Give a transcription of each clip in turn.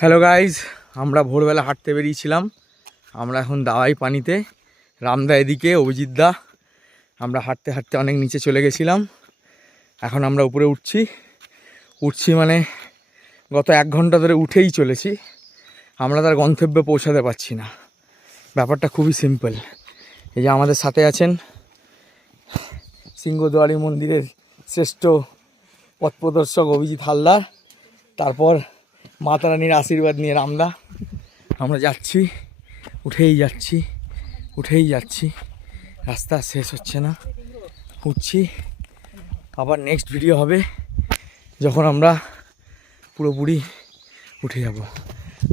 Hello guys, আমরা ভোরবেলা হাঁটতে বেরিয়েছিলাম। আমরা এখন দাওয়াই পানিতে, রামদা এদিকে, অভিজিৎ দা। আমরা হাঁটতে হাঁটতে অনেক নিচে চলে গেছিলাম। এখন আমরা উপরে উঠছি মানে গত 1 ঘন্টা ধরে উঠেই চলেছি। আমরা তার গন্তব্যে পৌঁছাতে পারছি না। ব্যাপারটা খুবই সিম্পল। এই যে আমাদের সাথে আছেন সিংহদুয়ারি মন্দিরের শ্রেষ্ঠ পথপ্রদর্শক অভিজিৎ হালদার, তারপর মাতা রানীর আশীর্বাদ নিয়ে রামদা। আমরা যাচ্ছি, উঠেই যাচ্ছি। রাস্তা শেষ হচ্ছে না, উঠছি। আবার নেক্সট ভিডিও হবে যখন আমরা পুরোপুরি উঠে যাব।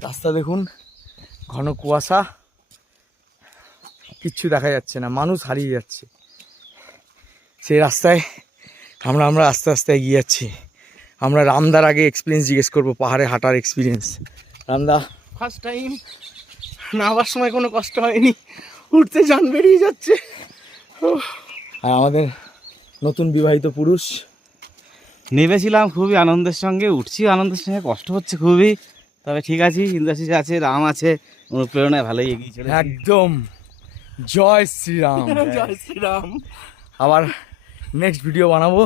রাস্তা দেখুন, ঘন কুয়াশা, কিচ্ছু দেখা যাচ্ছে না, মানুষ হারিয়ে যাচ্ছে। সেই রাস্তায় আমরা আস্তে আস্তে এগিয়ে যাচ্ছি। আমরা রামদার আগে এক্সপিরিয়েন্স জিজ্ঞেস করবো, পাহাড়ে হাঁটার এক্সপিরিয়েন্স। রামদা, ফার্স্ট টাইম, নামার সময় কোনো কষ্ট হয়নি, উঠতে জান বেরিয়ে যাচ্ছে। আর আমাদের নতুন বিবাহিত পুরুষ। নেমেছিলাম খুবই আনন্দের সঙ্গে, উঠছি আনন্দের সঙ্গে, কষ্ট হচ্ছে খুবই, তবে ঠিক আছে। ইন্দ্রাশিস আছে, রাম আছে, অনুপ্রেরণায় ভালোই এগিয়ে চলে। একদম জয় শ্রীরাম। জয় শ্রীরাম। আবার নেক্সট ভিডিও বানাবো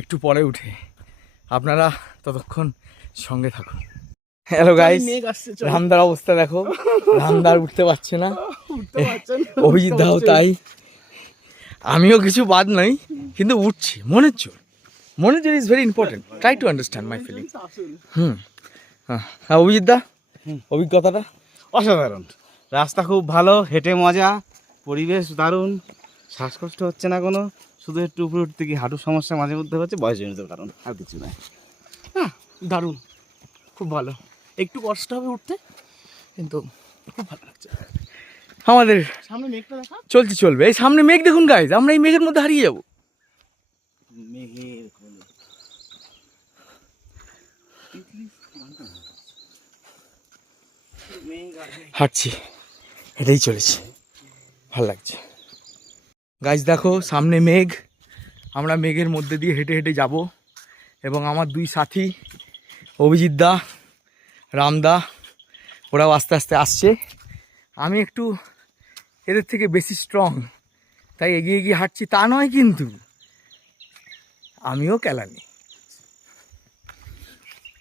একটু পরে উঠে, আপনারা ততক্ষণ সঙ্গে থাকুন। হ্যালো গাইস, রামদার অবস্থা দেখো। রামদার উঠতে পারছে না, অভিজিৎ দাও তাই। আমিও কিছু বাদ নাই, কিন্তু উঠছি। মনের জোর is very important. Try to understand my feeling. হ্যাঁ অভিজিৎ দা, অভিজ্ঞতাটা অসাধারণ। রাস্তা খুব ভালো, হেঁটে মজা, পরিবেশ দারুণ, শ্বাসকষ্ট হচ্ছে না কোনো। শুধু একটু উপরে উঠতে গিয়ে হাঁটুর সমস্যা মাঝে মধ্যে হচ্ছে, বয়সজনিত কারণ, আর কিছু নয়। দারুণ, খুব ভালো। একটু কষ্ট হবে উঠতে, কিন্তু খুব ভালো লাগছে। আমাদের সামনে মেঘটা দেখা, চলবে। এই সামনে মেঘ দেখুন গাইজ, আমরা এই মেঘের মধ্যে হারিয়ে যাবো। হাঁটছি, হেঁটেই চলেছি, ভাল লাগছে। গাইজ দেখো সামনে মেঘ, আমরা মেঘের মধ্যে দিয়ে হেঁটে হেঁটে যাব। এবং আমার 2 সাথী অভিজিৎ দা, রামদা, ওরাও আস্তে আস্তে আসছে। আমি একটু এদের থেকে বেশি স্ট্রং, তাই এগিয়ে এগিয়ে হাঁটছি তা নয়, কিন্তু আমিও কেলানি।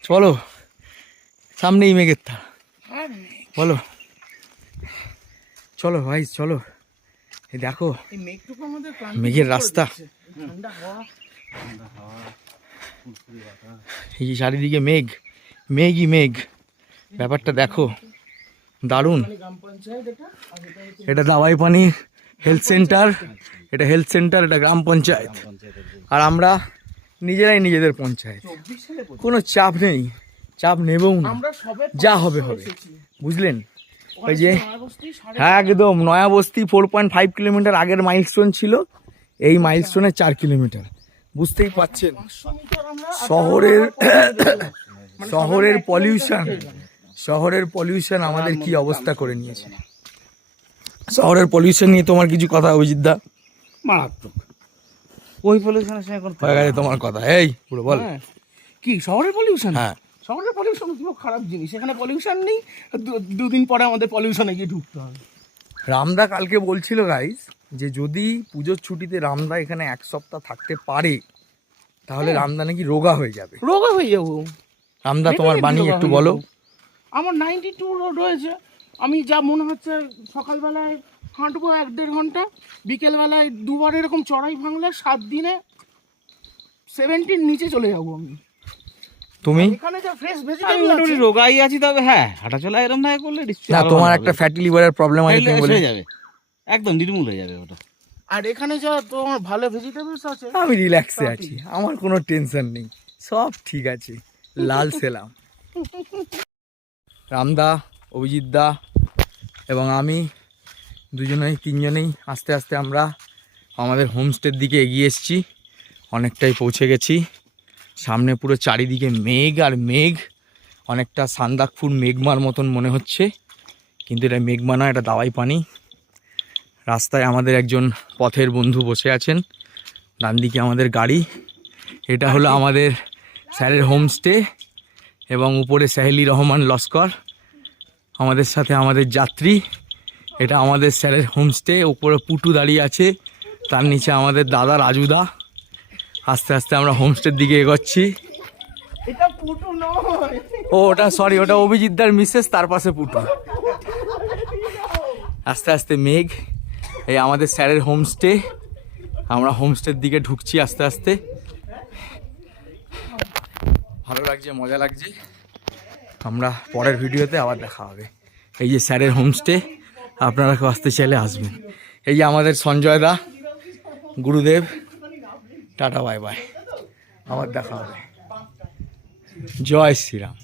চলো, সামনেই মেঘের তার, বলো। চলো ভাই চলো, এই দেখো মেঘের রাস্তা, এই চারিদিকে মেঘই মেঘ। ব্যাপারটা দেখো, দারুণ। এটা দাওয়াই পানি হেলথ সেন্টার, এটা গ্রাম পঞ্চায়েত। আর আমরা নিজেরাই নিজেদের পঞ্চায়েত, কোনো চাপ নেই, চাপ নেবও না, যা হবে হবে, বুঝলেন? ওই যে একদম নয়াবস্তি 4.5 কিলোমিটার আগের মাইলস্টোন ছিল, এই মাইলস্টোনে 4 কিলোমিটার। বুঝতেই পাচ্ছেন শহরের পলিউশন আমাদের কি অবস্থা করে নিয়েছে। শহরের পলিউশন নিয়ে তোমার কিছু কথা অভিজিৎ দা? মারাত্মক। ওই পলিউশনের সঙ্গে এখন হয়ে গেছে তোমার কথা, এই পুরো বল। কি শহরের পলিউশন? হ্যাঁ, শহরের পলিউশন পুরো খারাপ জিনিস। এখানে পলিউশন নেই, 2 দিন পরে আমাদের পলিউশনে গিয়ে ঢুকতে হবে। রামদা কালকে বলছিল গাইস, যে যদি পুজোর ছুটিতে রামদা এখানে 1 সপ্তাহ থাকতে পারে, তাহলে রামদা নাকি রোগা হয়ে যাবে। রোগা হয়ে যাবো। রামদা তোমার বাণী একটু বলো। আমার 92 রোড রয়েছে, আমি যা মনে হচ্ছে সকালবেলায় হাঁটবো 1-1.5 ঘন্টা, বিকেলবেলায় 2বার এরকম চড়াই ভাঙলে 7 দিনে 70 নিচে চলে যাবো আমি। তুমি? এখানে যা ফ্রেশ আমি ভেজিটেবল মোটামুটি আছে, রোগাই আছি, তবে হ্যাঁ হাঁটাচলা এরকম ভাবে করলে না, তোমার একটা ফ্যাটি লিভারের প্রবলেম আছে তুমি বলে। হয়ে যাবে, একদম নির্মূল হয়ে যাবে ওটা। আর এখানে যা তোমার ভালো ভেজিটেবলস আছে, আমি রিল্যাক্সে আছি, আমার কোনো টেনশন নেই, সব ঠিক আছে। লাল সেলাম। রামদা, অভিজিৎ দা এবং আমি তিনজনেই আস্তে আস্তে আমরা আমাদের হোমস্টের দিকে এগিয়ে এসেছি। অনেকটাই পৌঁছে গেছি। সামনে পুরো চারিদিকে মেঘ আর মেঘ, অনেকটা সান্দাকফু মেঘমার মতন মনে হচ্ছে, কিন্তু এটা মেঘমা না, এটা দাওয়াই পানি। রাস্তায় আমাদের একজন পথের বন্ধু বসে আছেন, ডান দিকে আমাদের গাড়ি। এটা হলো আমাদের স্যারের হোমস্টে এবং উপরে সাহেলি রহমান লস্কর আমাদের সাথে, আমাদের যাত্রী। এটা আমাদের স্যারের হোমস্টে। উপরে পুটু দাঁড়িয়ে আছে, তার নিচে আমাদের দাদা রাজুদা। আস্তে আস্তে আমরা হোমস্টের দিকে এগোচ্ছি। এটা পুটু নয়। ও ওটা সরি, ওটা অভিজিৎদার মিসেস, তার পাশে পুটু। আস্তে আস্তে মেঘ, এই আমাদের স্যারের হোমস্টে। আমরা হোমস্টের দিকে ঢুকছি আস্তে আস্তে। ভালো লাগছে, মজা লাগছে। আমরা পরের ভিডিওতে আবার দেখা হবে। এই যে স্যারের হোমস্টে, আপনারা কেউ আসতে চাইলে আসবেন। এই যে আমাদের সঞ্জয় দা, গুরুদেব, টাটা বাই বাই, আবার দেখা হবে। জয় শ্রীরাম।